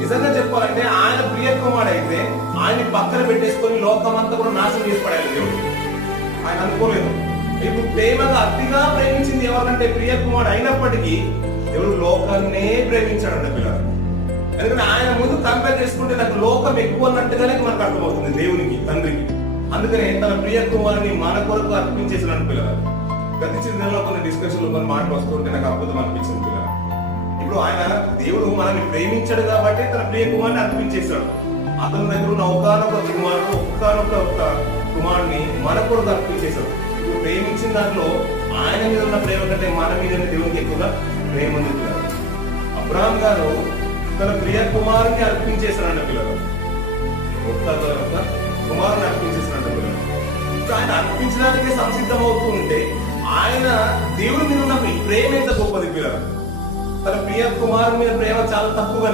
నిజంగా చెప్పాలంటే ఆయన ప్రియ కుమారుడు అయితే ఆయన్ని పక్కన పెట్టేసుకొని లోకమంతా కూడా నాశనం చేసి పడేయాలి దేవుడు. ఆయన అనుకోలేదు. ఇప్పుడు ప్రేమగా అతిగా ప్రేమించింది ఎవరంటే ప్రియ కుమారుడు అయినప్పటికీ దేవుడు లోకాన్నే ప్రేమించాడంట పిల్లలు. ఎందుకంటే ఆయన ముందు కంపేర్ చేసుకుంటే నాకు లోకం ఎక్కువ అన్నట్టుగానే మనకు అర్థమవుతుంది దేవునికి, తండ్రికి. అందుకనే తన ప్రియ కుమారుని మన కొరకు అర్పించేసినాడు పిల్లలు. గతించిన నెలలో కొన్ని డిస్కషన్లు కొన్ని మాటలు వస్తుంటే నాకు అద్భుతం అనిపించింది పిల్లలు. ఇప్పుడు ఆయన దేవుడు మనల్ని ప్రేమించాడు కాబట్టి తన ప్రియ కుమారుని అర్పించేశాడు. అతని దగ్గర ఉన్న ఒక్కనొక కుమారుని మన కొరకు అర్పించేశాడు. ఇప్పుడు ప్రేమించిన దాంట్లో ఆయన మీద ఉన్న ప్రేమ కంటే మన మీద దేవునికి ఎక్కువగా ప్రేమ ఉంది పిల్లలు. అబ్రహాం గారు తన ప్రియ కుమారుని అర్పించేశాడు పిల్లలు. ఒక్క కుమారుని అర్పించేసినట్టు పిల్లలు. ఆయన అర్పించడానికి సంసిద్ధం అవుతూ ఉంటే ఆయన దేవుడి మీద ఉన్న ప్రేమ ఎంత గొప్పది పిల్లలు. తన ప్రియ కుమారుని మీద ప్రేమ చాలా తక్కువ